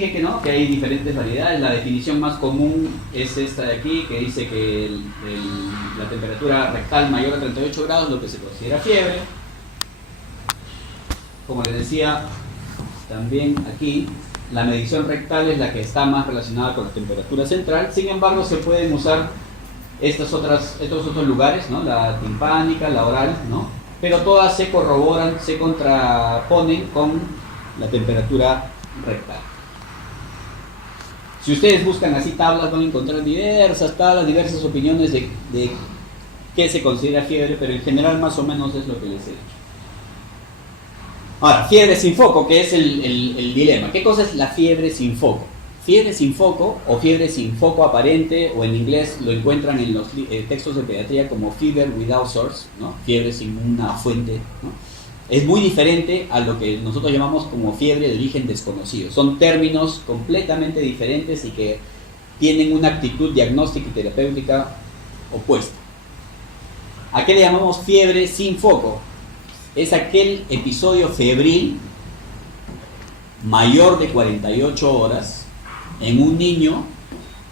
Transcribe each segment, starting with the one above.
Dije que no, que hay diferentes variedades. La definición más común es esta de aquí, que dice que la temperatura rectal mayor a 38 grados es lo que se considera fiebre. Como les decía, también aquí la medición rectal es la que está más relacionada con la temperatura central. Sin embargo, se pueden usar estos otros lugares, ¿no? La timpánica, la oral, ¿no? Pero todas se corroboran, se contraponen con la temperatura rectal. Si ustedes buscan así tablas, van a encontrar diversas tablas, diversas opiniones de qué se considera fiebre, pero en general más o menos es lo que les he dicho. Ahora, fiebre sin foco, que es el dilema. ¿Qué cosa es la fiebre sin foco? Fiebre sin foco o fiebre sin foco aparente, o en inglés lo encuentran en los textos de pediatría como fever without source, ¿no? Fiebre sin una fuente, ¿no? Es muy diferente a lo que nosotros llamamos como fiebre de origen desconocido. Son términos completamente diferentes y que tienen una actitud diagnóstica y terapéutica opuesta. ¿A qué le llamamos fiebre sin foco? Es aquel episodio febril mayor de 48 horas en un niño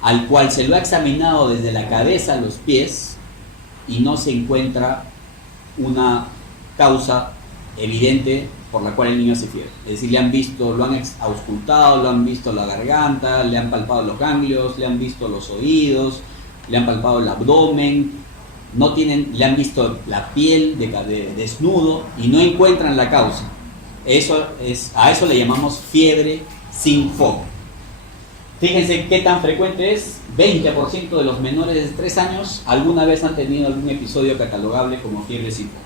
al cual se lo ha examinado desde la cabeza a los pies y no se encuentra una causa evidente por la cual el niño hace fiebre. Es decir, le han visto, lo han auscultado, lo han visto la garganta, le han palpado los ganglios, le han visto los oídos, le han palpado el abdomen, le han visto la piel de desnudo y no encuentran la causa. A eso le llamamos fiebre sin foco. Fíjense qué tan frecuente es. 20% de los menores de 3 años alguna vez han tenido algún episodio catalogable como fiebre sin foco.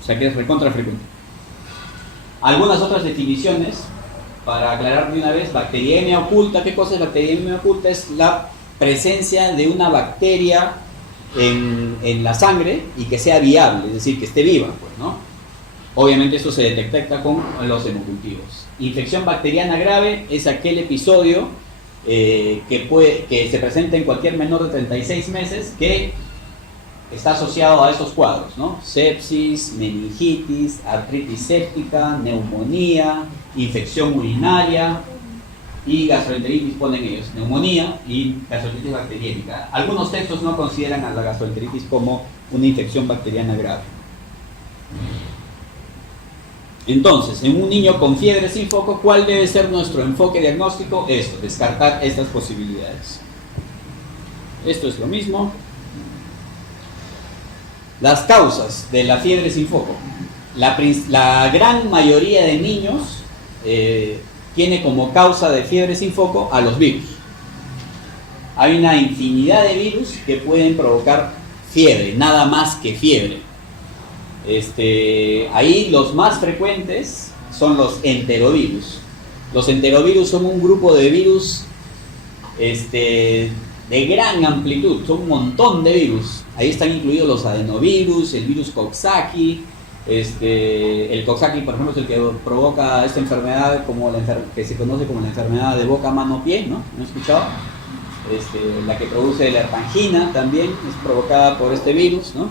O sea que es recontra frecuente. Algunas otras definiciones, para aclarar de una vez: bacteriemia oculta. ¿Qué cosa es bacteriemia oculta? Es la presencia de una bacteria en la sangre y que sea viable, es decir, que esté viva, pues, ¿no? Obviamente eso se detecta con los hemocultivos. Infección bacteriana grave es aquel episodio que se presenta en cualquier menor de 36 meses que está asociado a esos cuadros, ¿no? Sepsis, meningitis, artritis séptica, neumonía, infección urinaria y gastroenteritis, ponen ellos, neumonía y gastroenteritis bacteriémica. Algunos textos no consideran a la gastroenteritis como una infección bacteriana grave. Entonces, en un niño con fiebre sin foco, ¿cuál debe ser nuestro enfoque diagnóstico? Esto, descartar estas posibilidades. Esto es lo mismo. Las causas de la fiebre sin foco. La gran mayoría de niños tiene como causa de fiebre sin foco a los virus. Hay una infinidad de virus que pueden provocar fiebre, nada más que fiebre. Ahí los más frecuentes son los enterovirus. Los enterovirus son un grupo de virus de gran amplitud, son un montón de virus. Ahí están incluidos los adenovirus, el virus Coxsackie. El Coxsackie, por ejemplo, es el que provoca esta enfermedad que se conoce como la enfermedad de boca, mano, pie, ¿no? ¿No he escuchado? La que produce la herpangina también es provocada por este virus, ¿no?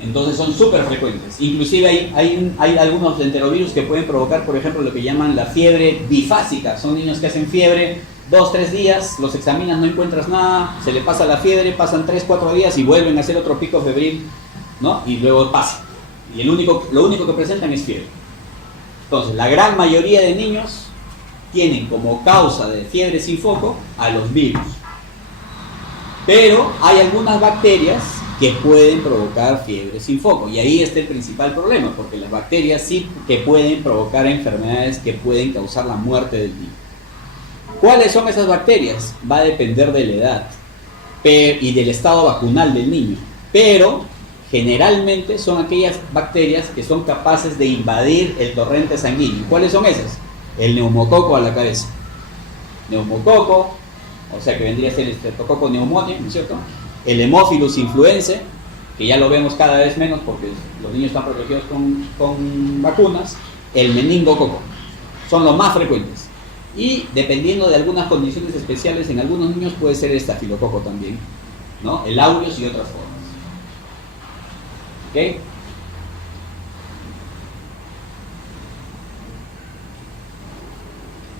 Entonces son súper frecuentes. Inclusive hay algunos enterovirus que pueden provocar, por ejemplo, lo que llaman la fiebre bifásica. Son niños que hacen fiebre 2-3 días, los examinas, no encuentras nada, se le pasa la fiebre, pasan 3-4 días y vuelven a hacer otro pico febril, ¿no? Y luego pasa. Y lo único que presentan es fiebre. Entonces, la gran mayoría de niños tienen como causa de fiebre sin foco a los virus. Pero hay algunas bacterias que pueden provocar fiebre sin foco. Y ahí está el principal problema, porque las bacterias sí que pueden provocar enfermedades que pueden causar la muerte del niño. ¿Cuáles son esas bacterias? Va a depender de la edad y del estado vacunal del niño. Pero generalmente son aquellas bacterias que son capaces de invadir el torrente sanguíneo. ¿Cuáles son esas? El neumococo a la cabeza. Neumococo, o sea que vendría a ser el Streptococcus pneumoniae, ¿no es cierto? El Haemophilus influenzae, que ya lo vemos cada vez menos porque los niños están protegidos con vacunas. El meningococo, son los más frecuentes. Y dependiendo de algunas condiciones especiales, en algunos niños puede ser el estafilococo también, ¿no? El aureus y otras formas. ¿Ok?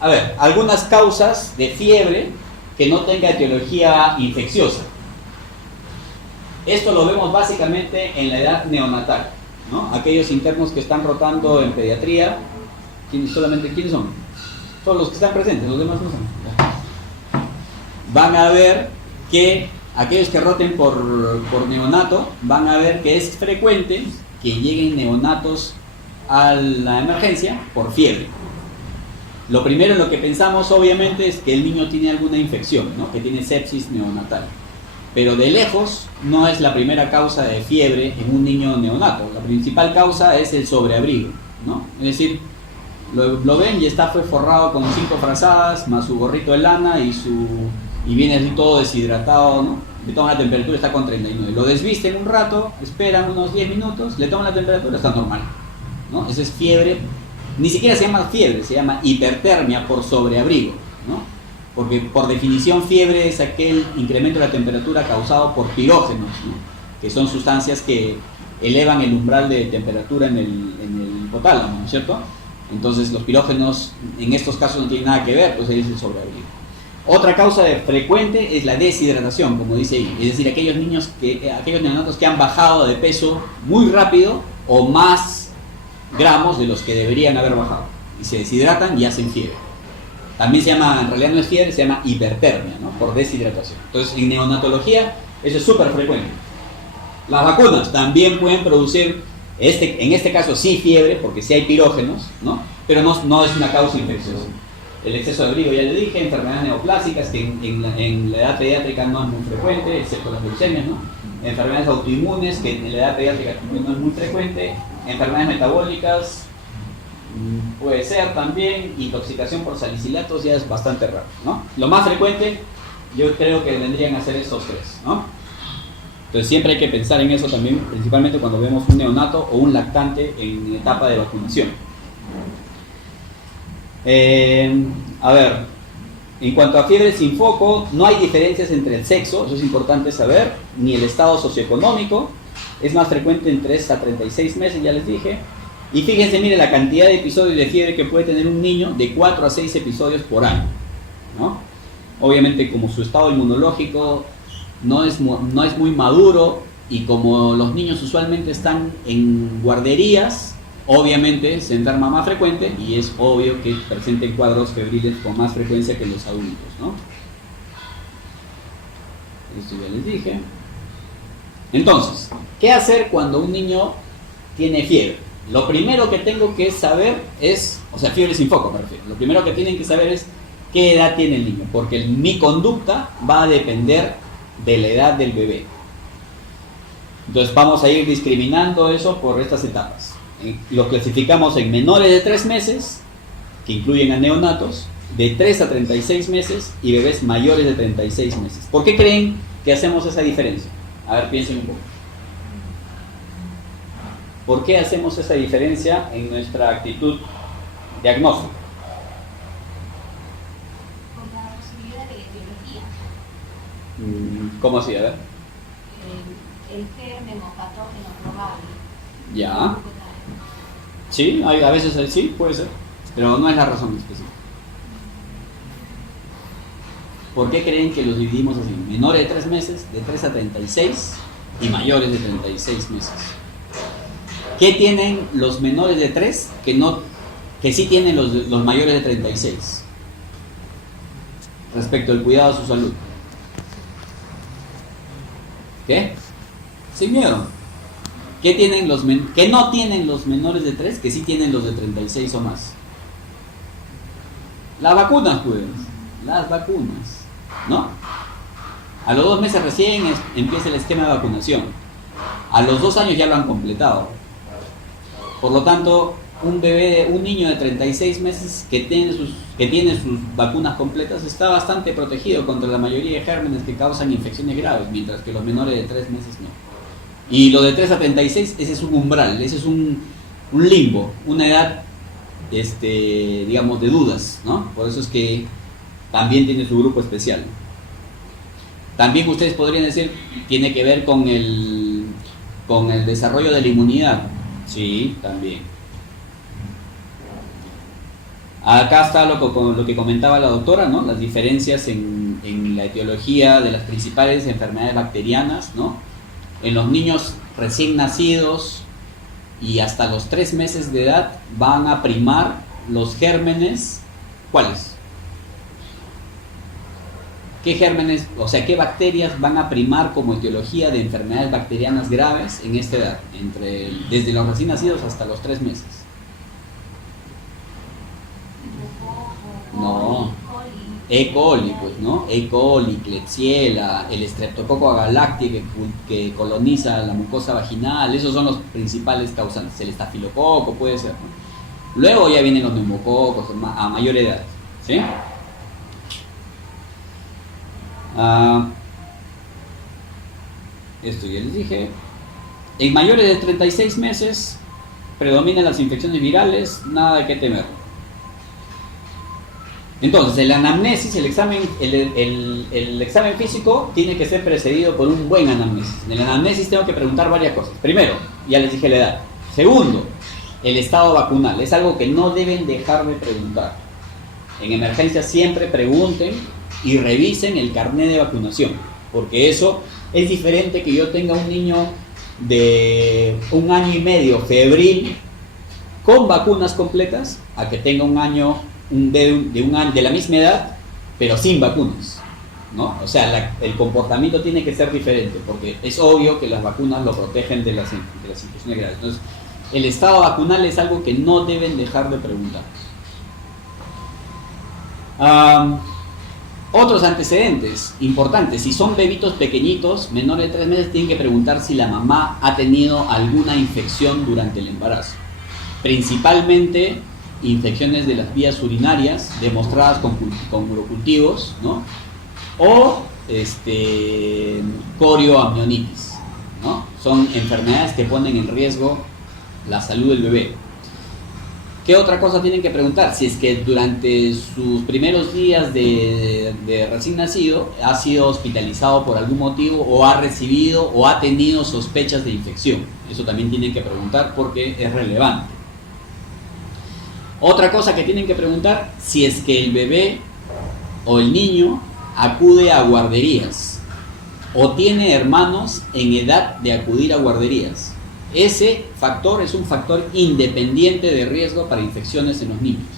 A ver, algunas causas de fiebre que no tenga etiología infecciosa. Esto lo vemos básicamente en la edad neonatal, ¿no? Aquellos internos que están rotando en pediatría, ¿quiénes son? Son los que están presentes, los demás no son. Van a ver que aquellos que roten por neonato, van a ver que es frecuente que lleguen neonatos a la emergencia por fiebre. Lo primero en lo que pensamos obviamente es que el niño tiene alguna infección, ¿no? Que tiene sepsis neonatal. Pero de lejos no es la primera causa de fiebre en un niño neonato. La principal causa es el sobreabrigo, ¿no? Es decir, lo ven y fue forrado con 5 frazadas, más su gorrito de lana y viene así todo deshidratado, ¿no? Le toman la temperatura, está con 39. Lo desvisten un rato, esperan unos 10 minutos, le toman la temperatura, está normal, ¿no? Esa es fiebre. Ni siquiera se llama fiebre, se llama hipertermia por sobreabrigo, ¿no? Porque por definición fiebre es aquel incremento de la temperatura causado por pirógenos, ¿no? Que son sustancias que elevan el umbral de temperatura en el hipotálamo, ¿no es cierto? Entonces los pirógenos en estos casos no tienen nada que ver, pues es el sobreabrigo. Otra causa frecuente es la deshidratación, como dice ahí, es decir, aquellos neonatos que han bajado de peso muy rápido o más gramos de los que deberían haber bajado y se deshidratan y hacen fiebre. También se llama, en realidad no es fiebre, se llama hipertermia, ¿no? Por deshidratación. Entonces en neonatología eso es súper frecuente. Las vacunas también pueden producir, en este caso sí fiebre, porque sí hay pirógenos, ¿no? Pero no es una causa infecciosa. El exceso de abrigo, ya le dije, enfermedades neoplásicas, que en la edad pediátrica no es muy frecuente, excepto las leucemias, ¿no? Enfermedades autoinmunes, que en la edad pediátrica no es muy frecuente, enfermedades metabólicas, puede ser también, intoxicación por salicilatos ya es bastante raro, ¿no? Lo más frecuente, yo creo que vendrían a ser esos 3, ¿no? Entonces siempre hay que pensar en eso también, principalmente cuando vemos un neonato o un lactante en etapa de vacunación. A ver, en cuanto a fiebre sin foco, no hay diferencias entre el sexo, eso es importante saber, ni el estado socioeconómico. Es más frecuente en 3 a 36 meses, ya les dije. Y fíjense, mire la cantidad de episodios de fiebre que puede tener un niño, de 4 a 6 episodios por año, ¿no? Obviamente, como su estado inmunológico no es muy maduro y como los niños usualmente están en guarderías, obviamente se enferma más frecuente y es obvio que presenten cuadros febriles con más frecuencia que los adultos, ¿no? Esto ya les dije. Entonces, ¿qué hacer cuando un niño tiene fiebre? Lo primero que tengo que saber es, o sea, fiebre sin foco me refiero, lo primero que tienen que saber es qué edad tiene el niño, porque mi conducta va a depender de la edad del bebé. Entonces vamos a ir discriminando eso por estas etapas. Lo clasificamos en menores de 3 meses, que incluyen a neonatos, de 3 a 36 meses y bebés mayores de 36 meses. ¿Por qué creen que hacemos esa diferencia? A ver, piensen un poco. ¿Por qué hacemos esa diferencia en nuestra actitud diagnóstica? Con la posibilidad de etiología. ¿Cómo así? A ver. El germen o patógeno probable. Ya. Sí, a veces sí, puede ser, pero no es la razón específica. ¿Por qué creen que los dividimos así? Menores de 3 meses, de 3 a 36 y mayores de 36 meses. ¿Qué tienen los menores de 3 que sí tienen los mayores de 36? Respecto al cuidado de su salud. ¿Qué? Sin miedo. ¿Qué no tienen los menores de 3 que sí tienen los de 36 o más? Las vacunas, pues. Las vacunas, ¿no? A los 2 meses recién empieza el esquema de vacunación. A los 2 años ya lo han completado. Por lo tanto, un niño de 36 meses que tiene sus vacunas completas está bastante protegido contra la mayoría de gérmenes que causan infecciones graves, mientras que los menores de 3 meses no. Y lo de 3 a 36, ese es un umbral, ese es un limbo, una edad, digamos, de dudas, ¿no? Por eso es que también tiene su grupo especial. También ustedes podrían decir, tiene que ver con el desarrollo de la inmunidad. Sí, también. Acá está lo que comentaba la doctora, ¿no? Las diferencias en la etiología de las principales enfermedades bacterianas, ¿no? En los niños recién nacidos y hasta los 3 meses de edad van a primar los gérmenes. ¿Cuáles? ¿Qué gérmenes, o sea, qué bacterias van a primar como etiología de enfermedades bacterianas graves en esta edad? Desde los recién nacidos hasta los 3 meses. No. E. coli, pues, ¿no? E. coli, Klebsiella, el Streptococcus agalactiae que coloniza la mucosa vaginal, esos son los principales causantes. El estafilococo puede ser, ¿no? Luego ya vienen los neumococos a mayor edad, ¿sí? Esto ya les dije. En mayores de 36 meses predominan las infecciones virales, nada de qué temer. Entonces, el anamnesis, el examen físico tiene que ser precedido por un buen anamnesis. En el anamnesis tengo que preguntar varias cosas. Primero, ya les dije la edad. Segundo, el estado vacunal. Es algo que no deben dejar de preguntar. En emergencia siempre pregunten y revisen el carnet de vacunación, porque eso es diferente que yo tenga un niño de 1 año y medio febril con vacunas completas a que tenga un año de la misma edad pero sin vacunas, ¿no? O sea, el comportamiento tiene que ser diferente, porque es obvio que las vacunas lo protegen de las infecciones graves. Entonces, el estado vacunal es algo que no deben dejar de preguntar. Otros antecedentes importantes: si son bebitos pequeñitos, menores de 3 meses, tienen que preguntar si la mamá ha tenido alguna infección durante el embarazo, principalmente infecciones de las vías urinarias demostradas con urocultivos, ¿no? O corioamnionitis, ¿no? Son enfermedades que ponen en riesgo la salud del bebé. ¿Qué otra cosa tienen que preguntar? Si es que durante sus primeros días de recién nacido ha sido hospitalizado por algún motivo, o ha recibido o ha tenido sospechas de infección. Eso también tienen que preguntar porque es relevante. Otra cosa que tienen que preguntar: si es que el bebé o el niño acude a guarderías o tiene hermanos en edad de acudir a guarderías. Ese factor es un factor independiente de riesgo para infecciones en los niños.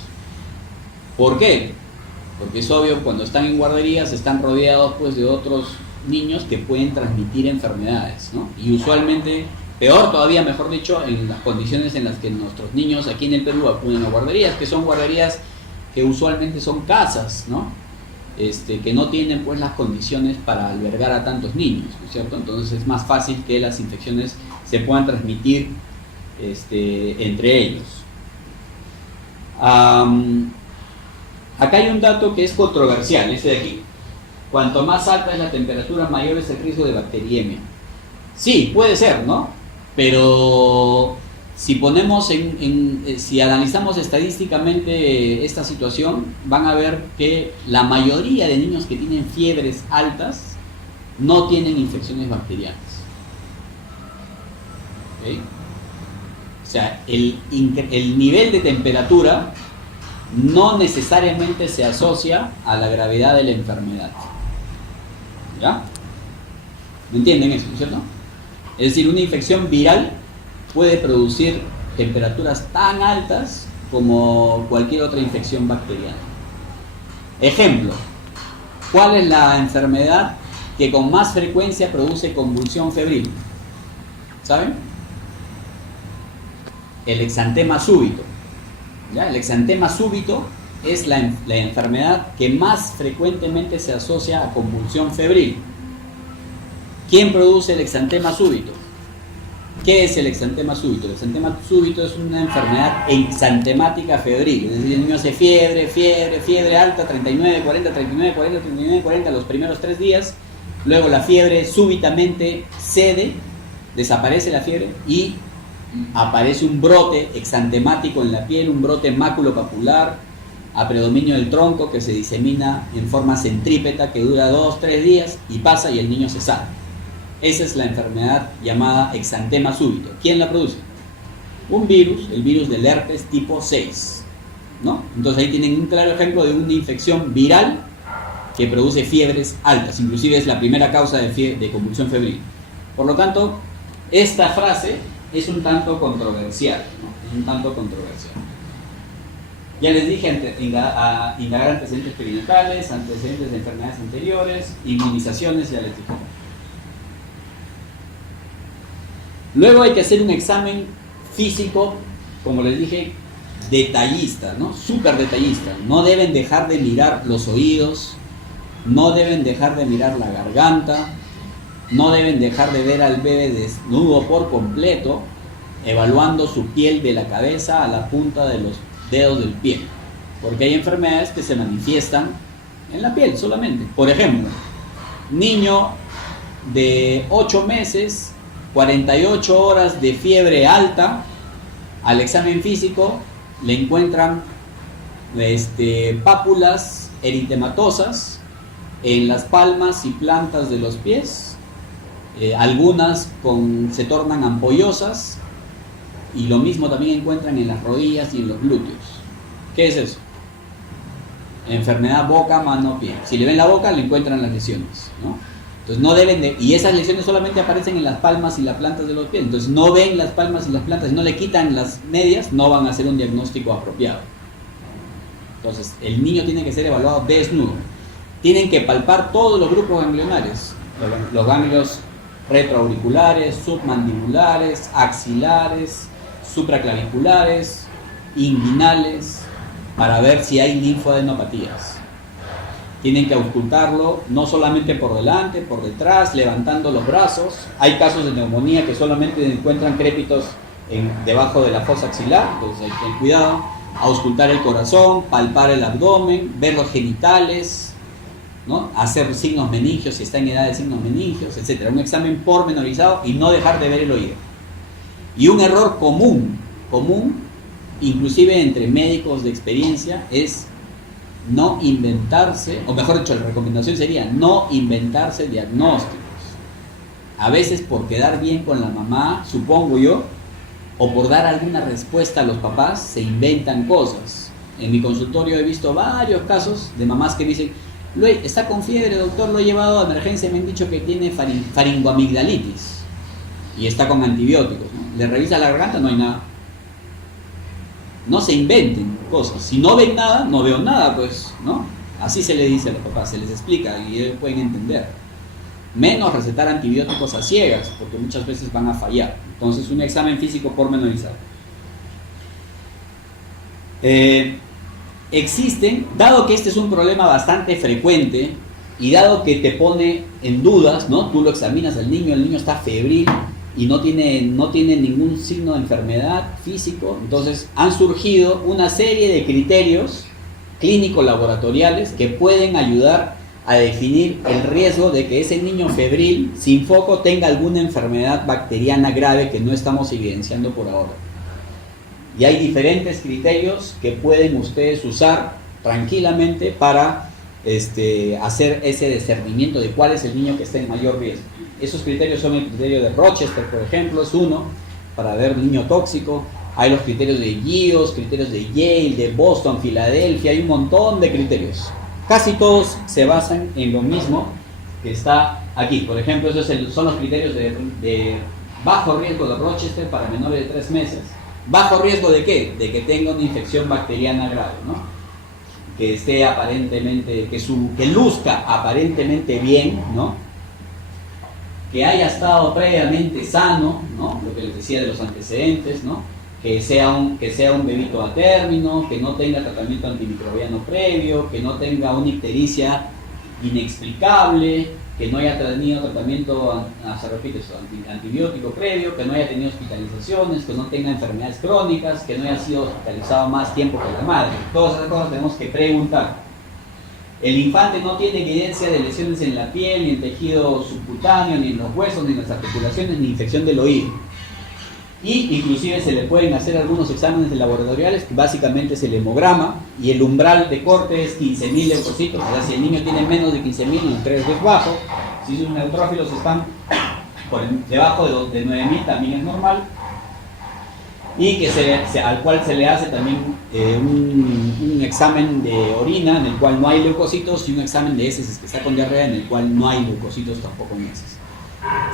¿Por qué? Porque es obvio, cuando están en guarderías están rodeados, pues, de otros niños que pueden transmitir enfermedades, ¿no? Y usualmente, peor todavía, mejor dicho, en las condiciones en las que nuestros niños aquí en el Perú acuden a guarderías, que son guarderías que usualmente son casas, ¿no? Que no tienen, pues, las condiciones para albergar a tantos niños, ¿no es cierto? Entonces es más fácil que las infecciones se puedan transmitir entre ellos. Acá hay un dato que es controversial, este de aquí. Cuanto más alta es la temperatura, mayor es el riesgo de bacteriemia. Sí, puede ser, ¿no? Pero si ponemos si analizamos estadísticamente esta situación, van a ver que la mayoría de niños que tienen fiebres altas no tienen infecciones bacterianas. ¿Okay? O sea, el nivel de temperatura no necesariamente se asocia a la gravedad de la enfermedad. ¿Ya? ¿Me entienden eso, no es cierto? Es decir, una infección viral puede producir temperaturas tan altas como cualquier otra infección bacteriana. Ejemplo: ¿cuál es la enfermedad que con más frecuencia produce convulsión febril? ¿Saben? El exantema súbito. ¿Ya? El exantema súbito es la enfermedad que más frecuentemente se asocia a convulsión febril. ¿Quién produce el exantema súbito? ¿Qué es el exantema súbito? El exantema súbito es una enfermedad exantemática febril. Es decir, el niño hace fiebre alta, 39, 40, 39, 40, 39, 40 los primeros 3 días. Luego la fiebre súbitamente cede, desaparece la fiebre y aparece un brote exantemático en la piel, un brote maculopapular a predominio del tronco que se disemina en forma centrípeta, que dura 2-3 días y pasa y el niño se sana. Esa es la enfermedad llamada exantema súbito. ¿Quién la produce? Un virus, el virus del herpes tipo 6. ¿no? Entonces ahí tienen un claro ejemplo de una infección viral que produce fiebres altas, inclusive es la primera causa de convulsión febril. Por lo tanto, esta frase es un tanto controversial, ¿no? Es un tanto controversial. Ya les dije, indagar antecedentes perinatales, antecedentes de enfermedades anteriores, inmunizaciones, ya les dije. Luego hay que hacer un examen físico, como les dije, detallista, ¿no? Súper detallista. No deben dejar de mirar los oídos, no deben dejar de mirar la garganta, no deben dejar de ver al bebé desnudo por completo, evaluando su piel de la cabeza a la punta de los dedos del pie, porque hay enfermedades que se manifiestan en la piel solamente. Por ejemplo, niño de 8 meses, 48 horas de fiebre alta, al examen físico le encuentran pápulas eritematosas en las palmas y plantas de los pies, algunas se tornan ampollosas, y lo mismo también encuentran en las rodillas y en los glúteos. ¿Qué es eso? Enfermedad boca, mano, pie. Si le ven la boca, le encuentran las lesiones, ¿no? Entonces no deben de, y esas lesiones solamente aparecen en las palmas y las plantas de los pies. Entonces no ven las palmas y las plantas, si no le quitan las medias, no van a hacer un diagnóstico apropiado. Entonces el niño tiene que ser evaluado desnudo. Tienen que palpar todos los grupos ganglionarios, los ganglios retroauriculares, submandibulares, axilares, supraclaviculares, inguinales, para ver si hay linfadenopatías. Tienen que auscultarlo no solamente por delante, por detrás, levantando los brazos. Hay casos de neumonía que solamente encuentran crépitos debajo de la fosa axilar, entonces hay que tener cuidado. Auscultar el corazón, palpar el abdomen, ver los genitales, ¿no? Hacer signos meningios si está en edad de signos meningios, etc. Un examen pormenorizado y no dejar de ver el oído. Y un error común, inclusive entre médicos de experiencia, es no inventarse, o mejor dicho, la recomendación sería no inventarse diagnósticos. A veces por quedar bien con la mamá, supongo yo, o por dar alguna respuesta a los papás, se inventan cosas. En mi consultorio he visto varios casos de mamás que dicen: está con fiebre, doctor, lo he llevado a emergencia y me han dicho que tiene faringoamigdalitis y está con antibióticos, ¿no? Le revisa la garganta, no hay nada. No se inventen cosas. Si no ven nada, no veo nada, pues, ¿no? Así se le dice a los papás, se les explica y ellos pueden entender. Menos recetar antibióticos a ciegas, porque muchas veces van a fallar. Entonces, un examen físico pormenorizado. Existen, dado que este es un problema bastante frecuente y dado que te pone en dudas, ¿no? Tú lo examinas al niño, el niño está febril y no tiene ningún signo de enfermedad físico, entonces han surgido una serie de criterios clínico-laboratoriales que pueden ayudar a definir el riesgo de que ese niño febril sin foco tenga alguna enfermedad bacteriana grave que no estamos evidenciando por ahora. Y hay diferentes criterios que pueden ustedes usar tranquilamente para hacer ese discernimiento de cuál es el niño que está en mayor riesgo. Esos criterios son el criterio de Rochester, por ejemplo, es uno, para ver niño tóxico. Hay los criterios de GIOS, criterios de Yale, de Boston, Filadelfia, hay un montón de criterios. Casi todos se basan en lo mismo que está aquí. Por ejemplo, esos son los criterios de bajo riesgo de Rochester para menores de 3 meses. ¿Bajo riesgo de qué? De que tenga una infección bacteriana grave, ¿no? Que esté aparentemente, que luzca aparentemente bien, ¿no? Que haya estado previamente sano, ¿no? Lo que les decía de los antecedentes, ¿no? Que sea un bebito a término, que no tenga tratamiento antimicrobiano previo, que no tenga una ictericia inexplicable, que no haya tenido tratamiento antibiótico previo, que no haya tenido hospitalizaciones, que no tenga enfermedades crónicas, que no haya sido hospitalizado más tiempo que la madre. Todas esas cosas tenemos que preguntar. El infante no tiene evidencia de lesiones en la piel, ni en tejido subcutáneo, ni en los huesos, ni en las articulaciones, ni infección del oído. Y inclusive se le pueden hacer algunos exámenes laboratoriales, que básicamente es el hemograma, y el umbral de corte es 15.000 leucocitos. O sea, si el niño tiene menos de 15.000, el riesgo es bajo. Si sus neutrófilos están debajo de 9.000, también es normal. y que al cual se le hace también un examen de orina en el cual no hay leucocitos y un examen de heces que está con diarrea en el cual no hay leucocitos tampoco en heces.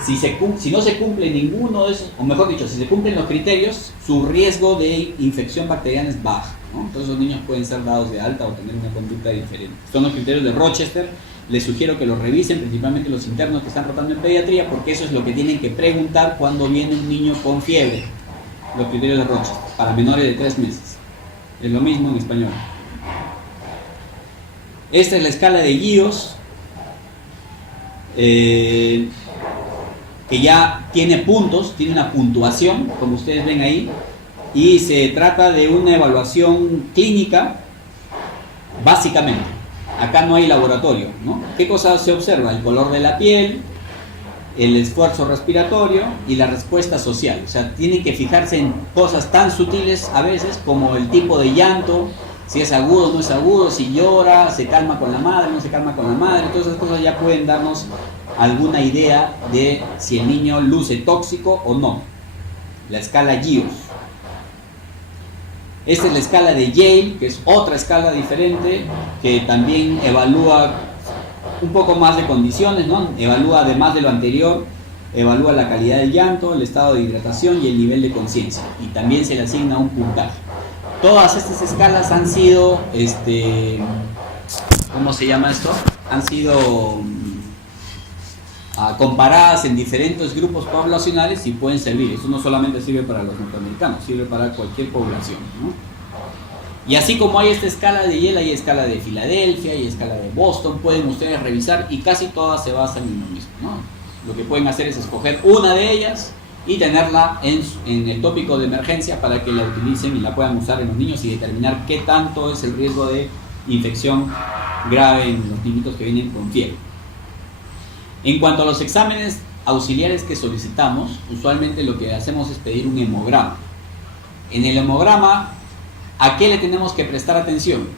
Si no se cumple ninguno de esos, o mejor dicho, si se cumplen los criterios, su riesgo de infección bacteriana es baja, ¿no? Entonces los niños pueden ser dados de alta o tener una conducta diferente. Son los criterios de Rochester. Les sugiero que los revisen, principalmente los internos que están rotando en pediatría, porque eso es lo que tienen que preguntar cuando viene un niño con fiebre. Los criterios de Rochester, para menores de 3 meses. Es lo mismo en español. Esta es la escala de GIOS, que ya tiene puntos, tiene una puntuación, como ustedes ven ahí, y se trata de una evaluación clínica, básicamente. Acá no hay laboratorio, ¿no? ¿Qué cosas se observa? El color de la piel, el esfuerzo respiratorio y la respuesta social. O sea, tienen que fijarse en cosas tan sutiles a veces como el tipo de llanto, si es agudo o no es agudo, si llora, se calma con la madre, no se calma con la madre. Todas esas cosas ya pueden darnos alguna idea de si el niño luce tóxico o no. La escala GIOS. Esta es la escala de Yale, que es otra escala diferente, que también evalúa un poco más de condiciones, ¿no? Evalúa, además de lo anterior, evalúa la calidad del llanto, el estado de hidratación y el nivel de conciencia. Y también se le asigna un puntaje. Todas estas escalas han sido, ¿cómo se llama esto? Han sido comparadas en diferentes grupos poblacionales y pueden servir. Eso no solamente sirve para los norteamericanos, sirve para cualquier población, ¿no? Y así como hay esta escala de Yale, hay escala de Filadelfia, hay escala de Boston, pueden ustedes revisar y casi todas se basan en lo mismo, ¿no? Lo que pueden hacer es escoger una de ellas y tenerla en el tópico de emergencia para que la utilicen y la puedan usar en los niños y determinar qué tanto es el riesgo de infección grave en los niñitos que vienen con fiebre. En cuanto a los exámenes auxiliares que solicitamos, usualmente lo que hacemos es pedir un hemograma. En el hemograma, ¿a qué le tenemos que prestar atención?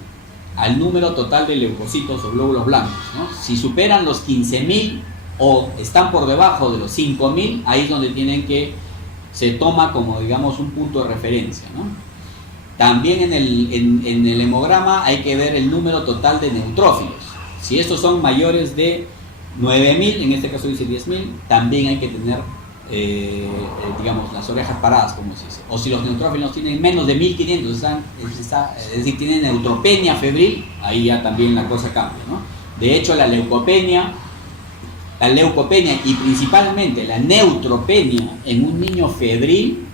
Al número total de leucocitos o glóbulos blancos, ¿no? Si superan los 15.000 o están por debajo de los 5.000, ahí es donde se toma como, digamos, un punto de referencia, ¿no? También en el hemograma hay que ver el número total de neutrófilos. Si estos son mayores de 9.000, en este caso dice 10.000, también hay que tener, digamos, las orejas paradas, como se dice. O si los neutrófilos tienen menos de 1.500, es decir, tienen neutropenia febril, ahí ya también la cosa cambia, ¿no? De hecho, la leucopenia y principalmente la neutropenia en un niño febril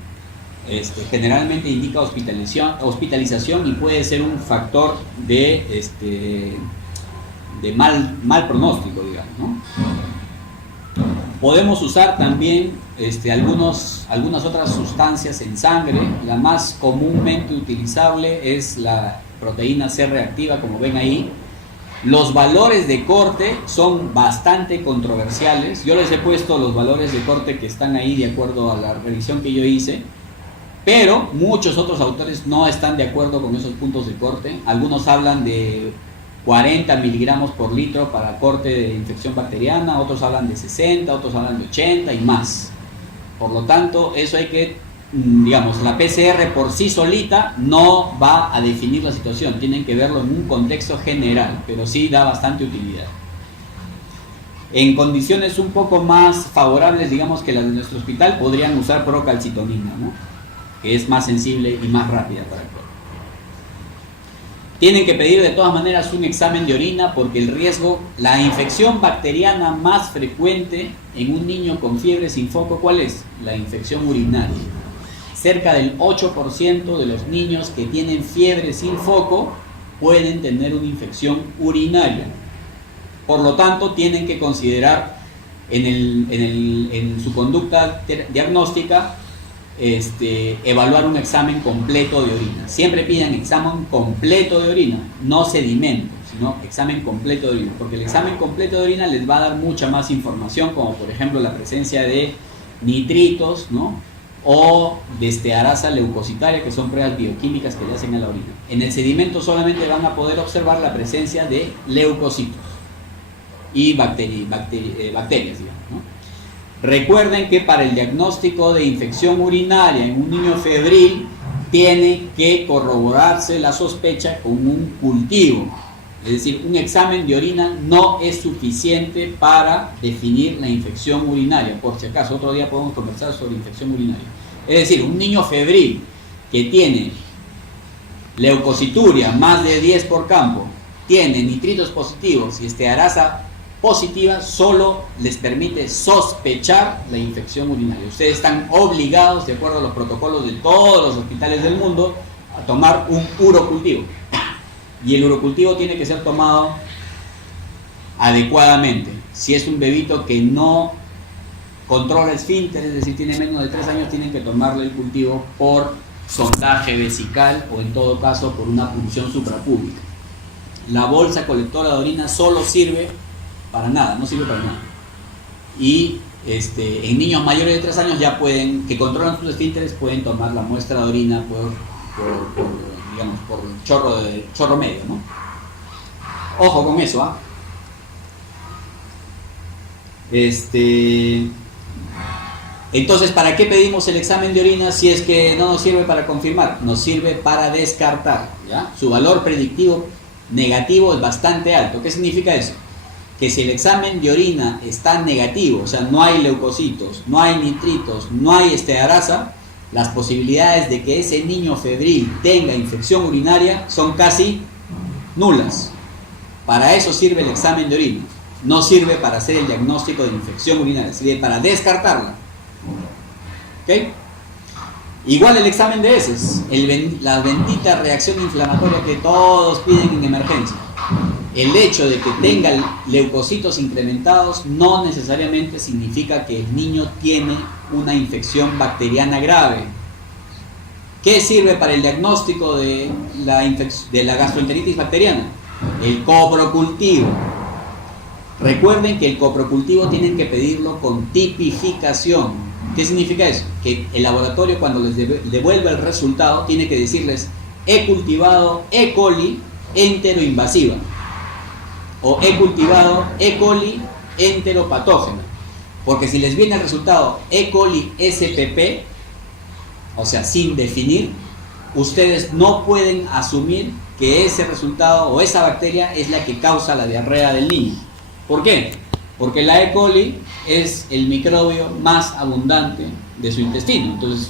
generalmente indica hospitalización y puede ser un factor de mal pronóstico, digamos, ¿no? Podemos usar también algunas otras sustancias en sangre. La más comúnmente utilizable es la proteína C reactiva, como ven ahí. Los valores de corte son bastante controversiales. Yo les he puesto los valores de corte que están ahí de acuerdo a la revisión que yo hice, pero muchos otros autores no están de acuerdo con esos puntos de corte. Algunos hablan de 40 miligramos por litro para corte de infección bacteriana, otros hablan de 60, otros hablan de 80 y más. Por lo tanto, eso hay que, digamos, la PCR por sí solita no va a definir la situación, tienen que verlo en un contexto general, pero sí da bastante utilidad. En condiciones un poco más favorables, digamos, que las de nuestro hospital, podrían usar procalcitonina, ¿no? Que es más sensible y más rápida para el cuerpo. Tienen que pedir de todas maneras un examen de orina porque el riesgo, la infección bacteriana más frecuente en un niño con fiebre sin foco, ¿cuál es? La infección urinaria. Cerca del 8% de los niños que tienen fiebre sin foco pueden tener una infección urinaria. Por lo tanto, tienen que considerar en su conducta diagnóstica evaluar un examen completo de orina. Siempre pidan examen completo de orina, no sedimento, sino examen completo de orina, porque el examen completo de orina les va a dar mucha más información, como por ejemplo la presencia de nitritos, ¿no? O de estearasa leucocitaria, que son pruebas bioquímicas que le hacen a la orina. En el sedimento solamente van a poder observar la presencia de leucocitos y bacterias, digamos, ¿no? Recuerden que para el diagnóstico de infección urinaria en un niño febril tiene que corroborarse la sospecha con un cultivo. Es decir, un examen de orina no es suficiente para definir la infección urinaria. Por si acaso, otro día podemos conversar sobre infección urinaria. Es decir, un niño febril que tiene leucocituria más de 10 por campo, tiene nitritos positivos y estearasa positiva, solo les permite sospechar la infección urinaria. Ustedes están obligados, de acuerdo a los protocolos de todos los hospitales del mundo, a tomar un urocultivo. Y el urocultivo tiene que ser tomado adecuadamente. Si es un bebito que no controla esfínter, es decir, tiene menos de 3 años, tienen que tomarle el cultivo por sondaje vesical o en todo caso por una punción suprapúbica. La bolsa colectora de orina solo sirve para nada, no sirve para nada. Y en niños mayores de 3 años ya pueden, que controlan sus esfínteres, pueden tomar la muestra de orina por chorro medio, ¿no? Ojo con eso, ¿ah? Entonces, ¿para qué pedimos el examen de orina si es que no nos sirve para confirmar? Nos sirve para descartar, ¿ya? Su valor predictivo negativo es bastante alto. ¿Qué significa eso? Que si el examen de orina está negativo, o sea, no hay leucocitos, no hay nitritos, no hay estearasa, las posibilidades de que ese niño febril tenga infección urinaria son casi nulas. Para eso sirve el examen de orina. No sirve para hacer el diagnóstico de infección urinaria, sirve para descartarla. ¿Ok? Igual el examen de heces, la bendita reacción inflamatoria que todos piden en emergencia. El hecho de que tenga leucocitos incrementados no necesariamente significa que el niño tiene una infección bacteriana grave. ¿Qué sirve para el diagnóstico de la gastroenteritis bacteriana? El coprocultivo. Recuerden que el coprocultivo tienen que pedirlo con tipificación. ¿Qué significa eso? Que el laboratorio, cuando les devuelva el resultado, tiene que decirles: he cultivado E. coli enteroinvasiva o he cultivado E. coli enteropatógena. Porque si les viene el resultado E. coli SPP, o sea, sin definir, ustedes no pueden asumir que ese resultado o esa bacteria es la que causa la diarrea del niño. ¿Por qué? Porque la E. coli es el microbio más abundante de su intestino. Entonces,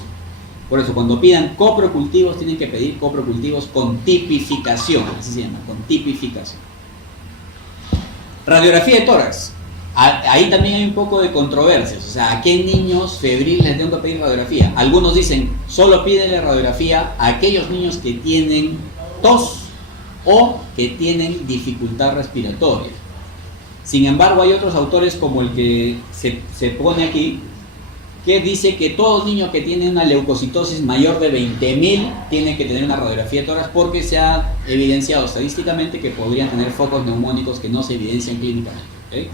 por eso, cuando pidan coprocultivos, tienen que pedir coprocultivos con tipificación, así se llama, con tipificación. Radiografía de tórax. Ahí también hay un poco de controversias. O sea, ¿a qué niños febriles les tengo que pedir radiografía? Algunos dicen, solo pídele radiografía a aquellos niños que tienen tos o que tienen dificultad respiratoria. Sin embargo, hay otros autores, como el que se pone aquí, que dice que todo niño que tiene una leucocitosis mayor de 20.000 tiene que tener una radiografía de tórax, porque se ha evidenciado estadísticamente que podrían tener focos neumónicos que no se evidencian clínicamente. ¿Okay?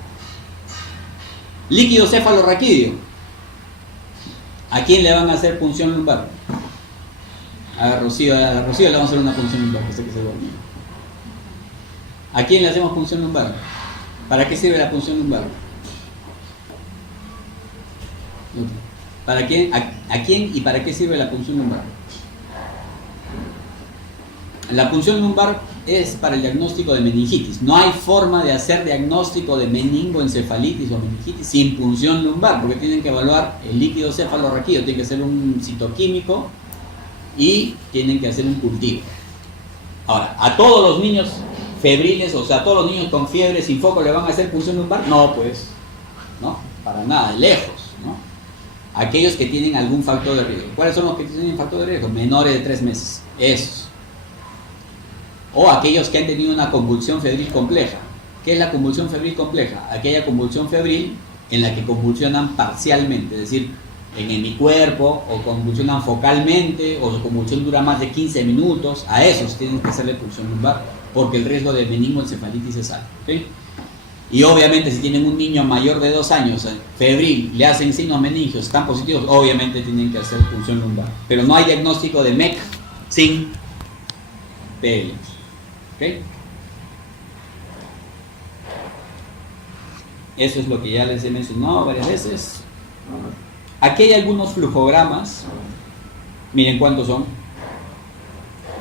Líquido cefalorraquídeo. ¿A quién le van a hacer punción lumbar? A Rocío le vamos a hacer una punción lumbar, que sé que se duerme. ¿A quién le hacemos punción lumbar? ¿Para qué sirve la punción lumbar? ¿Para quién? ¿A quién y para qué sirve la punción lumbar? La punción lumbar es para el diagnóstico de meningitis. No hay forma de hacer diagnóstico de meningoencefalitis o meningitis sin punción lumbar, porque tienen que evaluar el líquido cefalorraquídeo, tienen que hacer un citoquímico y tienen que hacer un cultivo. Ahora, ¿a todos los niños febriles, o sea, a todos los niños con fiebre sin foco le van a hacer punción lumbar? No, pues, no, para nada, de lejos, ¿no? Aquellos que tienen algún factor de riesgo. ¿Cuáles son los que tienen factor de riesgo? Menores de 3 meses, esos. O aquellos que han tenido una convulsión febril compleja. ¿Qué es la convulsión febril compleja? Aquella convulsión febril en la que convulsionan parcialmente, es decir, en hemicuerpo, o convulsionan focalmente, o su convulsión dura más de 15 minutos. A esos tienen que hacerle punción lumbar, porque el riesgo de meningoencefalitis es alto. ¿Okay? Y obviamente, si tienen un niño mayor de 2 años, febril, le hacen signos meningios, están positivos, obviamente tienen que hacer punción lumbar. Pero no hay diagnóstico de MEC sin PL. ¿Okay? Eso es lo que ya les he mencionado varias veces. Aquí hay algunos flujogramas, miren cuántos son.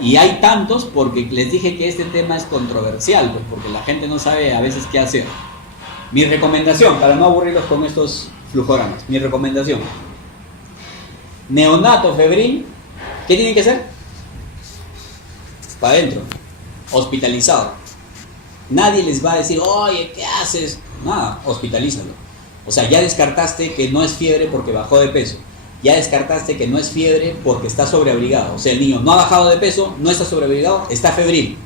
Y hay tantos porque les dije que este tema es controversial, pues, porque la gente no sabe a veces qué hacer. Mi recomendación, para no aburrirlos con estos flujogramas, mi recomendación: neonato febril, ¿qué tienen que hacer? Para adentro, hospitalizado. Nadie les va a decir, oye, ¿qué haces? Nada, hospitalízalo. O sea, ya descartaste que no es fiebre porque bajó de peso. Ya descartaste que no es fiebre porque está sobreabrigado. O sea, el niño no ha bajado de peso, no está sobreabrigado, está febril.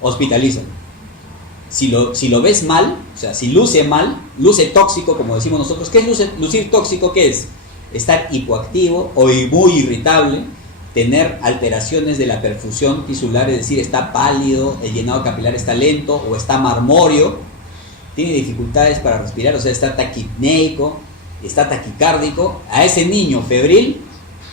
Hospitalízalo. Si lo ves mal, o sea, si luce mal, luce tóxico, como decimos nosotros. ¿Qué es lucir tóxico? ¿Qué es? Estar hipoactivo o muy irritable, tener alteraciones de la perfusión tisular, es decir, está pálido, el llenado capilar está lento o está marmóreo, tiene dificultades para respirar, o sea, está taquipneico, está taquicárdico. A ese niño febril,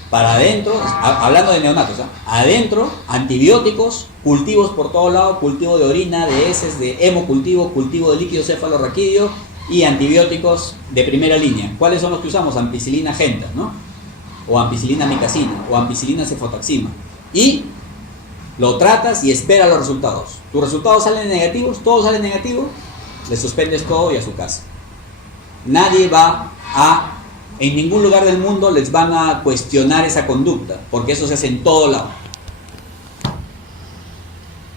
para adentro, hablando de neonatos, ¿eh? Adentro, antibióticos, cultivos por todo lado, cultivo de orina, de heces, de hemocultivo, cultivo de líquido cefalorraquídeo y antibióticos de primera línea. ¿Cuáles son los que usamos? Ampicilina genta, ¿no? O ampicilina micacina, o ampicilina cefotaxima. Y lo tratas y esperas los resultados. Tus resultados salen negativos, todo sale negativo, le suspendes todo y a su casa. Nadie va a, en ningún lugar del mundo les van a cuestionar esa conducta, porque eso se hace en todo lado.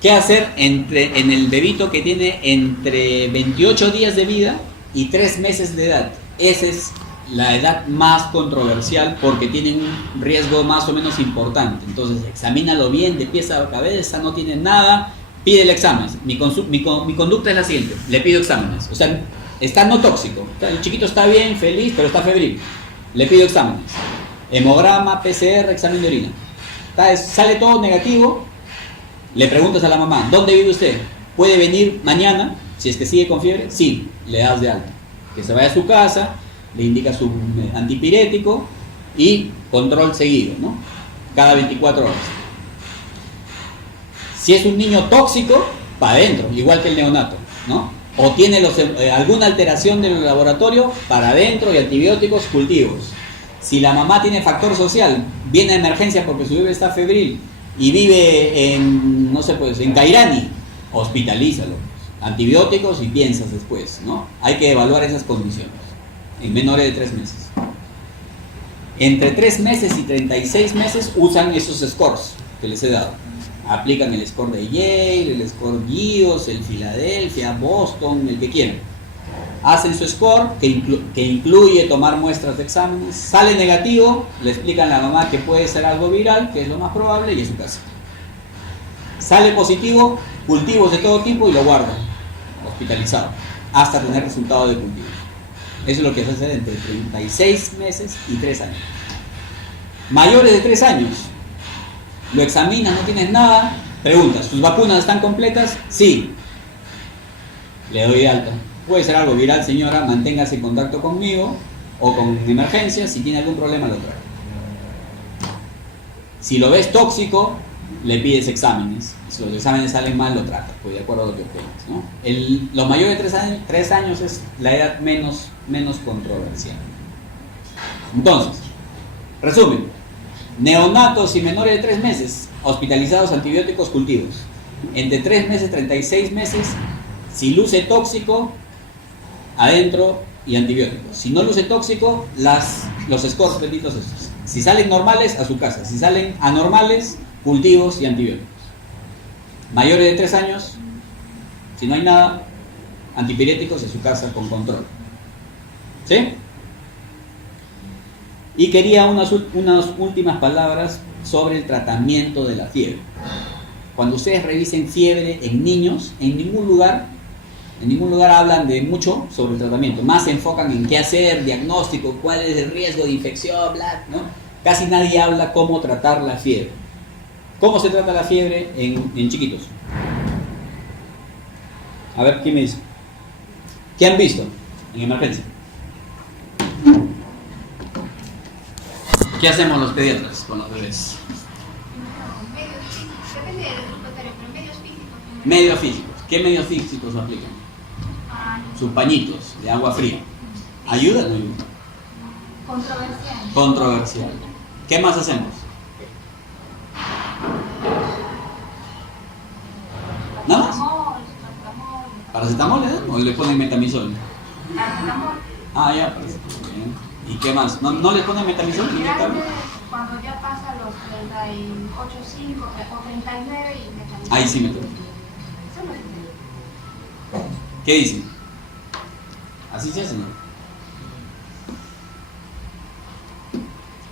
¿Qué hacer en el bebito que tiene entre 28 días de vida y 3 meses de edad? Esa es la edad más controversial porque tienen un riesgo más o menos importante. Entonces, examínalo bien de pies a cabeza, no tiene nada, pide el examen. Mi conducta es la siguiente: le pido exámenes. O sea, está no tóxico, el chiquito está bien, feliz, pero está febril. Le pido exámenes: hemograma, PCR, examen de orina. Sale todo negativo. Le preguntas a la mamá: ¿dónde vive usted? ¿Puede venir mañana? Si es que sigue con fiebre, sí, le das de alta. Que se vaya a su casa, le indica su antipirético y control seguido, ¿no? Cada 24 horas. Si es un niño tóxico, para adentro, igual que el neonato, ¿no? O tiene alguna alteración del laboratorio, para adentro y antibióticos, cultivos. Si la mamá tiene factor social, viene a emergencia porque su bebé está febril y vive en, no sé, pues, en Cairani, hospitalízalo. Antibióticos y piensas después, ¿no? Hay que evaluar esas condiciones en menores de 3 meses. Entre 3 meses y 36 meses usan esos scores que les he dado. Aplican el score de Yale, el score GIOS, el Philadelphia, Boston, el que quieran. Hacen su score, que incluye tomar muestras de exámenes. Sale negativo, le explican a la mamá que puede ser algo viral, que es lo más probable, y es su casa. Sale positivo, cultivos de todo tipo y lo guardan, hospitalizado, hasta tener resultado de cultivos. Eso es lo que se hace entre 36 meses y 3 años. Mayores de 3 años, lo examinas, no tienes nada, preguntas: ¿sus vacunas están completas? Sí. Le doy de alta. Puede ser algo viral, señora, manténgase en contacto conmigo o con emergencias, si tiene algún problema lo trae. Si lo ves tóxico, le pides exámenes. Si los exámenes salen mal, lo tratas, pues de acuerdo a lo que obtengas, ¿no? Los mayores de 3 años es la edad menos controversial. Entonces, resumen: neonatos y menores de 3 meses, hospitalizados, antibióticos, cultivos. Entre 3 meses y 36 meses, si luce tóxico, adentro y antibióticos. Si no luce tóxico, los scores benditos estos. Si salen normales, a su casa. Si salen anormales, cultivos y antibióticos. Mayores de 3 años, si no hay nada, antipiréticos en su casa con control. ¿Sí? Y quería unas últimas palabras sobre el tratamiento de la fiebre. Cuando ustedes revisen fiebre en niños, en ningún lugar hablan de mucho sobre el tratamiento. Más se enfocan en qué hacer, diagnóstico, cuál es el riesgo de infección, bla, ¿no? Casi nadie habla cómo tratar la fiebre. ¿Cómo se trata la fiebre en chiquitos? A ver, ¿quién me dice? ¿Qué han visto en emergencia? ¿Qué hacemos los pediatras con los bebés? Depende del criterio, pero medios físicos. Medios físicos. ¿Qué medios físicos aplican? Sus pañitos de agua fría. ¿Ayuda o no ayuda? Controversial. Controversial. ¿Qué más hacemos? ¿Nada más? ¿Paracetamol le dan o le ponen metamizol? Paracetamol. Ah, ya, paracetamol. Bien. ¿Y qué más? ¿No les ponen metamizol? Generalmente cuando ya pasa los 38,5 o 39 y metamizol. Ahí sí metamizol. Eso lo sé. ¿Qué dicen? Así se hace, ¿no?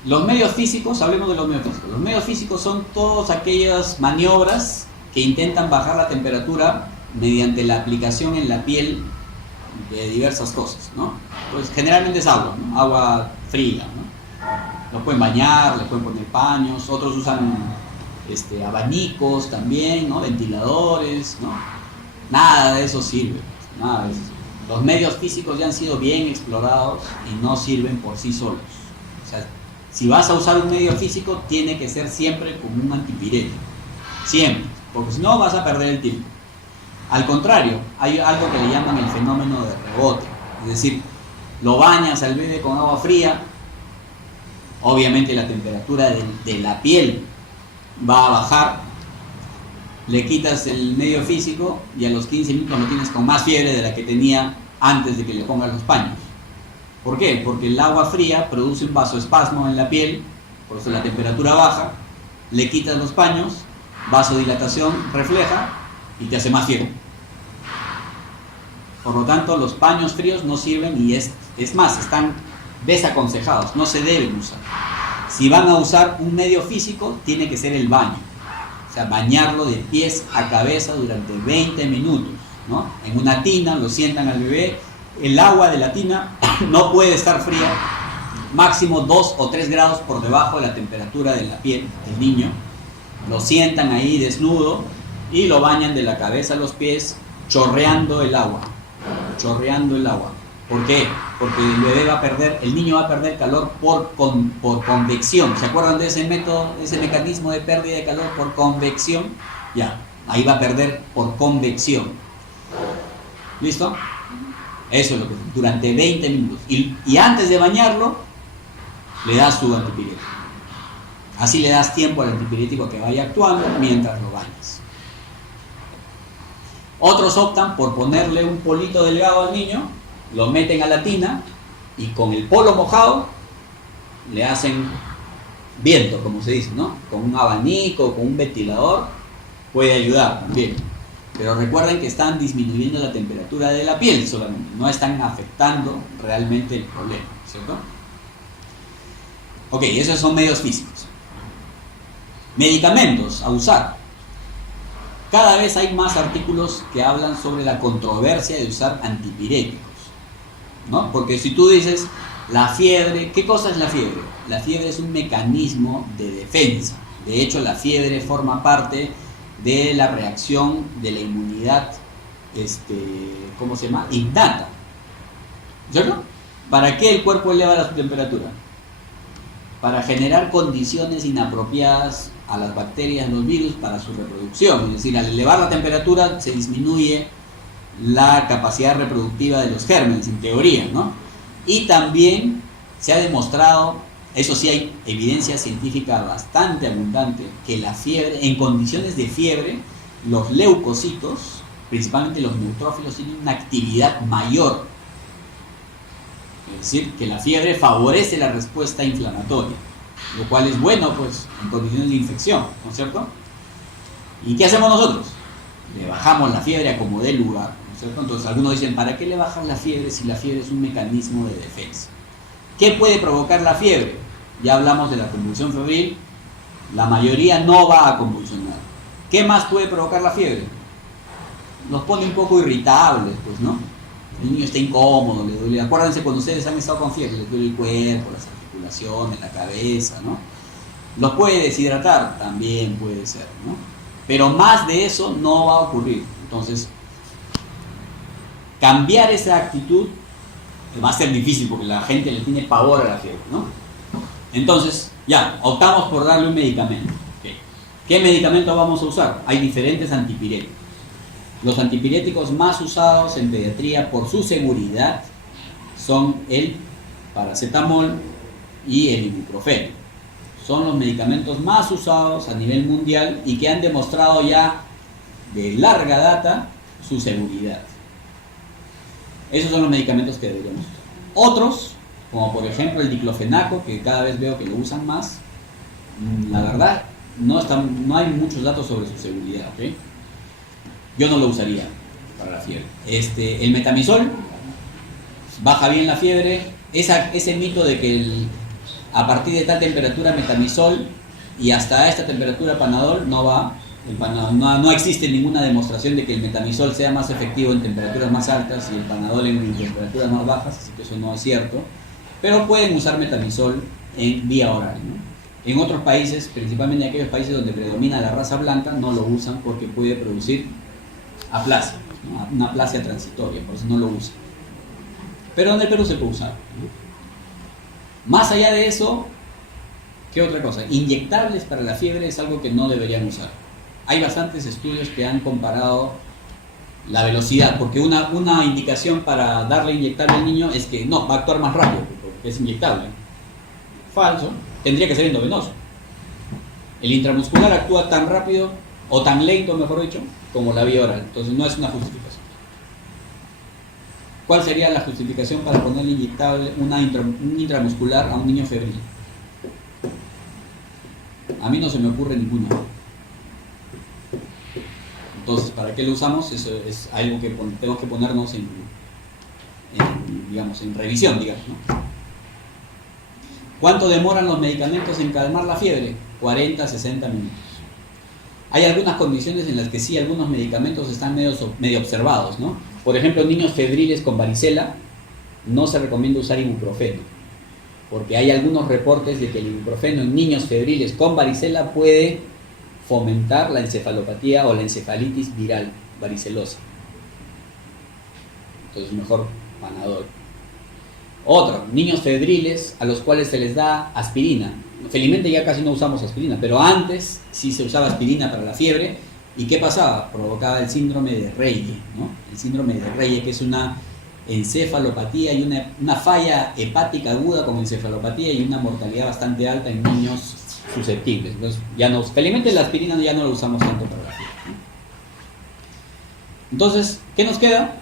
Los medios físicos, hablemos de los medios físicos. Los medios físicos son todas aquellas maniobras que intentan bajar la temperatura mediante la aplicación en la piel de diversas cosas, ¿no? Pues generalmente es agua, ¿no? Agua fría, ¿no? Lo pueden bañar, le pueden poner paños, otros usan abanicos también, ¿no? Ventiladores, ¿no? Nada de eso sirve, nada de eso sirve. Los medios físicos ya han sido bien explorados y no sirven por sí solos. O sea, si vas a usar un medio físico, tiene que ser siempre como un antipirético. Siempre, porque si no vas a perder el tiempo. Al contrario, hay algo que le llaman el fenómeno de rebote. Es decir, lo bañas al bebé con agua fría, obviamente la temperatura de la piel va a bajar, le quitas el medio físico y a los 15 minutos lo tienes con más fiebre de la que tenía antes de que le pongas los paños. ¿Por qué? Porque el agua fría produce un vasoespasmo en la piel, por eso la temperatura baja, le quitas los paños, vasodilatación refleja y te hace más fiebre. Por lo tanto, los paños fríos no sirven y es más, están desaconsejados, no se deben usar. Si van a usar un medio físico, tiene que ser el baño. O sea, bañarlo de pies a cabeza durante 20 minutos, ¿no? En una tina, lo sientan al bebé. El agua de la tina no puede estar fría, máximo 2 o 3 grados por debajo de la temperatura de la piel del niño. Lo sientan ahí desnudo y lo bañan de la cabeza a los pies, chorreando el agua. Chorreando el agua. ¿Por qué? Porque el bebé va a perder, el niño va a perder calor por convección. ¿Se acuerdan de ese método, ese mecanismo de pérdida de calor por convección? Ya, ahí va a perder por convección. ¿Listo? Eso es lo que durante 20 minutos. Y antes de bañarlo, le das su antipirético. Así le das tiempo al antipirético que vaya actuando mientras lo bañas. Otros optan por ponerle un polito delgado al niño, lo meten a la tina y con el polo mojado le hacen viento, como se dice, ¿no? Con un abanico, con un ventilador, puede ayudar también. Pero recuerden que están disminuyendo la temperatura de la piel solamente, no están afectando realmente el problema, ¿cierto? Ok, esos son medios físicos. Medicamentos a usar. Cada vez hay más artículos que hablan sobre la controversia de usar antipiréticos, ¿no? Porque si tú dices la fiebre, ¿qué cosa es la fiebre? La fiebre es un mecanismo de defensa. De hecho, la fiebre forma parte de la reacción de la inmunidad, ¿cómo se llama? Innata. ¿Cierto? ¿Para qué el cuerpo eleva la temperatura? Para generar condiciones inapropiadas a las bacterias, los virus, para su reproducción. Es decir, al elevar la temperatura se disminuye la capacidad reproductiva de los gérmenes, en teoría, ¿no? Y también se ha demostrado, eso sí hay evidencia científica bastante abundante, que la fiebre, en condiciones de fiebre, los leucocitos, principalmente los neutrófilos, tienen una actividad mayor. Es decir, que la fiebre favorece la respuesta inflamatoria, lo cual es bueno, pues, en condiciones de infección, ¿no es cierto? ¿Y qué hacemos nosotros? Le bajamos la fiebre a como dé lugar, ¿no es cierto? Entonces algunos dicen, ¿para qué le bajan la fiebre si la fiebre es un mecanismo de defensa? ¿Qué puede provocar la fiebre? Ya hablamos de la convulsión febril, la mayoría no va a convulsionar. ¿Qué más puede provocar la fiebre? Nos pone un poco irritables, pues, ¿no? El niño está incómodo, le duele. Acuérdense cuando ustedes han estado con fiebre, les duele el cuerpo, las articulaciones, la cabeza, ¿no? ¿Los puede deshidratar? También puede ser, ¿no? Pero más de eso no va a ocurrir. Entonces, cambiar esa actitud va a ser difícil porque la gente le tiene pavor a la fiebre, ¿no? Entonces, ya, optamos por darle un medicamento. ¿Okay? ¿Qué medicamento vamos a usar? Hay diferentes antipiréticos. Los antipiréticos más usados en pediatría por su seguridad son el paracetamol, y el ibuprofeno. Son los medicamentos más usados a nivel mundial y que han demostrado ya de larga data su seguridad. Esos son los medicamentos que deberíamos usar. Otros, como por ejemplo el diclofenaco, que cada vez veo que lo usan más, la verdad no hay muchos datos sobre su seguridad, ¿ok? Yo no lo usaría para la fiebre. El metamizol baja bien la fiebre. Ese mito de que a partir de tal temperatura metamizol y hasta esta temperatura Panadol no va. No existe ninguna demostración de que el metamizol sea más efectivo en temperaturas más altas y el Panadol en temperaturas más bajas, así que eso no es cierto. Pero pueden usar metamizol en vía oral, ¿no? En otros países, principalmente en aquellos países donde predomina la raza blanca, no lo usan porque puede producir aplasia, ¿no? Una aplasia transitoria, por eso no lo usan. Pero en el Perú se puede usar, ¿no? Más allá de eso, ¿qué otra cosa? Inyectables para la fiebre es algo que no deberían usar. Hay bastantes estudios que han comparado la velocidad, porque una indicación para darle inyectable al niño es que no, va a actuar más rápido, porque es inyectable. Falso, tendría que ser endovenoso. El intramuscular actúa tan rápido, o tan lento, mejor dicho, como la vía oral, entonces no es una justificación. ¿Cuál sería la justificación para ponerle inyectable un intramuscular a un niño febril? A mí no se me ocurre ninguna. Entonces, ¿para qué lo usamos? Eso es algo que tenemos que ponernos en revisión, digamos, ¿no? ¿Cuánto demoran los medicamentos en calmar la fiebre? 40 a 60 minutos. Hay algunas condiciones en las que sí, algunos medicamentos están medio observados, ¿no? Por ejemplo, en niños febriles con varicela, no se recomienda usar ibuprofeno, porque hay algunos reportes de que el ibuprofeno en niños febriles con varicela puede fomentar la encefalopatía o la encefalitis viral varicelosa. Entonces mejor Panadol. Otro, niños febriles a los cuales se les da aspirina. Felizmente ya casi no usamos aspirina, pero antes sí se usaba aspirina para la fiebre. ¿Y qué pasaba? Provocaba el síndrome de Reye, ¿no? El síndrome de Reye, que es una encefalopatía y una falla hepática aguda con encefalopatía y una mortalidad bastante alta en niños susceptibles. Entonces, felizmente la aspirina ya no la usamos tanto para la fiebre, ¿no? Entonces, ¿qué nos queda?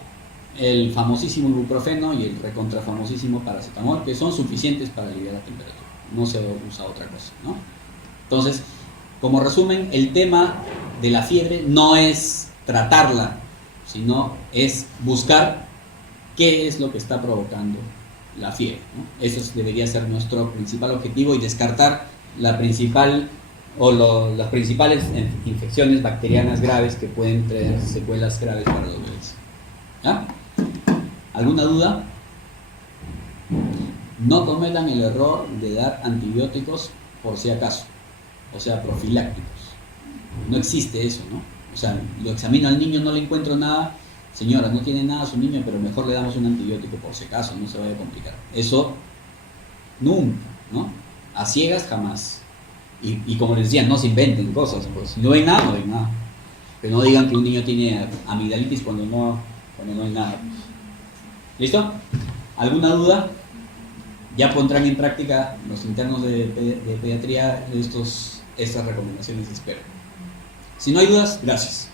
El famosísimo ibuprofeno y el recontrafamosísimo paracetamol, que son suficientes para aliviar la temperatura. No se usa otra cosa, ¿no? Entonces, como resumen, el tema de la fiebre no es tratarla, sino es buscar qué es lo que está provocando la fiebre, ¿no? Eso debería ser nuestro principal objetivo y descartar las principales infecciones bacterianas graves que pueden traer secuelas graves para los bebés. ¿Ya? ¿Alguna duda? No cometan el error de dar antibióticos por si acaso, o sea, profilácticos. No existe eso, ¿no? O sea, lo examino al niño, no le encuentro nada. Señora, no tiene nada su niño, pero mejor le damos un antibiótico por si acaso, no se vaya a complicar. Eso nunca, ¿no? A ciegas jamás. Y como les decía, no se inventen cosas, pues. Si no ven nada, no ven nada. Pero no digan que un niño tiene amigdalitis cuando no hay nada. ¿Listo? ¿Alguna duda? Ya pondrán en práctica los internos de pediatría estas recomendaciones, espero. Si no hay dudas, gracias.